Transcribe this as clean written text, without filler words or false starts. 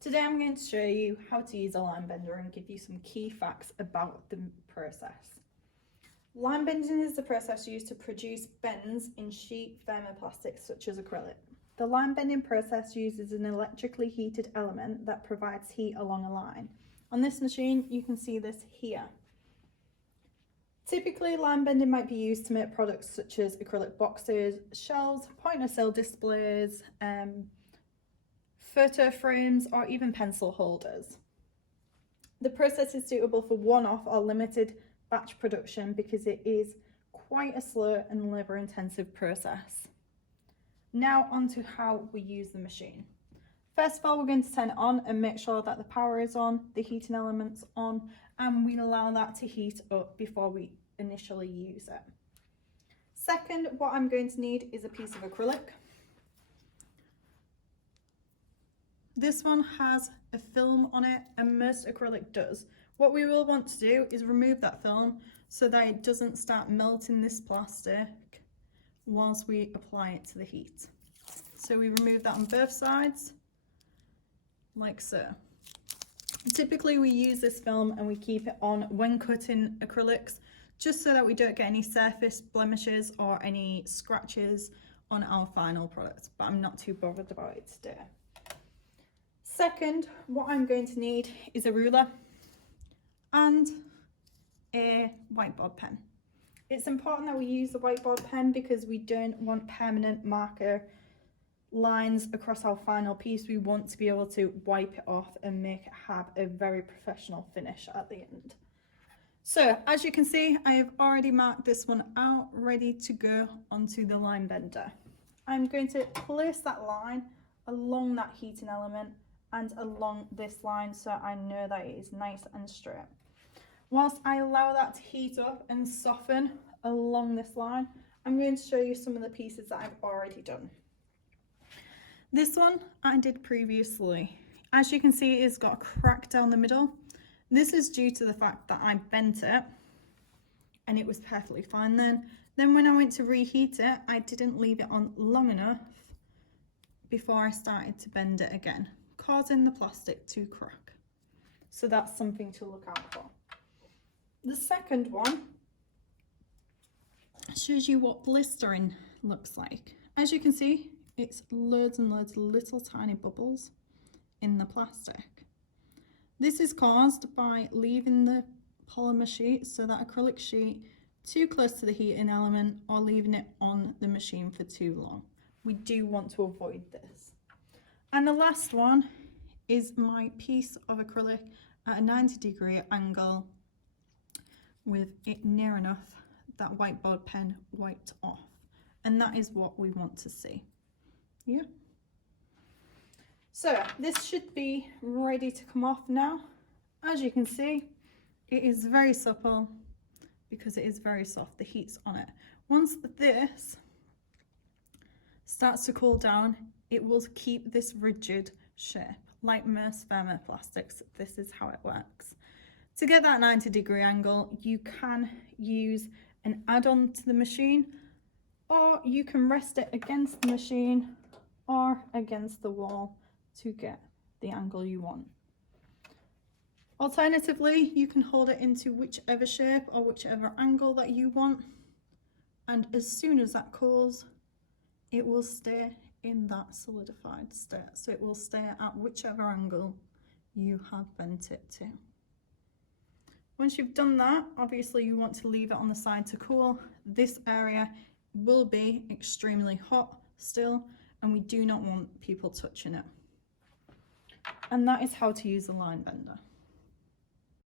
Today I'm going to show you how to use a line bender and give you some key facts about the process. Line bending is the process used to produce bends in sheet thermoplastics such as acrylic. The line bending process uses an electrically heated element that provides heat along a line. On this machine you can see this here. Typically, line bending might be used to make products such as acrylic boxes, shelves, point of sale displays, photo frames, or even pencil holders. The process is suitable for one-off or limited batch production because it is quite a slow and labour-intensive process. Now on to how we use the machine. First of all, we're going to turn it on and make sure that the power is on, the heating element's on, and we allow that to heat up before we initially use it. Second, what I'm going to need is a piece of acrylic. This one has a film on it, and most acrylic does. What we will want to do is remove that film so that it doesn't start melting this plastic whilst we apply it to the heat. So we remove that on both sides, like so. Typically we use this film and we keep it on when cutting acrylics, just so that we don't get any surface blemishes or any scratches on our final product, but I'm not too bothered about it today. Second, what I'm going to need is a ruler and a whiteboard pen. It's important that we use the whiteboard pen because we don't want permanent marker lines across our final piece. We want to be able to wipe it off and make it have a very professional finish at the end. So as you can see, I have already marked this one out, ready to go onto the line bender. I'm going to place that line along that heating element and along this line so I know that it is nice and straight. Whilst I allow that to heat up and soften along this line, I'm going to show you some of the pieces that I've already done. This one I did previously. As you can see, it's got a crack down the middle. This is due to the fact that I bent it and it was perfectly fine then. Then when I went to reheat it, I didn't leave it on long enough before I started to bend it again, causing the plastic to crack. So that's something to look out for. The second one shows you what blistering looks like. As you can see, it's loads and loads of little tiny bubbles in the plastic. This is caused by leaving the polymer sheet, so that acrylic sheet, too close to the heating element or leaving it on the machine for too long. We do want to avoid this. And the last one is my piece of acrylic at a 90-degree angle with it near enough that whiteboard pen wiped off. And that is what we want to see. Yeah. So this should be ready to come off now. As you can see, it is very supple because it is very soft. The heat's on it. Once this starts to cool down, it will keep this rigid shape. Like most thermoplastics, this is how it works. To get that 90-degree angle, you can use an add-on to the machine, or you can rest it against the machine or against the wall to get the angle you want. Alternatively, you can hold it into whichever shape or whichever angle that you want, and as soon as that cools, it will stay in that solidified state. So it will stay at whichever angle you have bent it to. Once you've done that, obviously you want to leave it on the side to cool. This area will be extremely hot still, and we do not want people touching it. And that is how to use a line bender.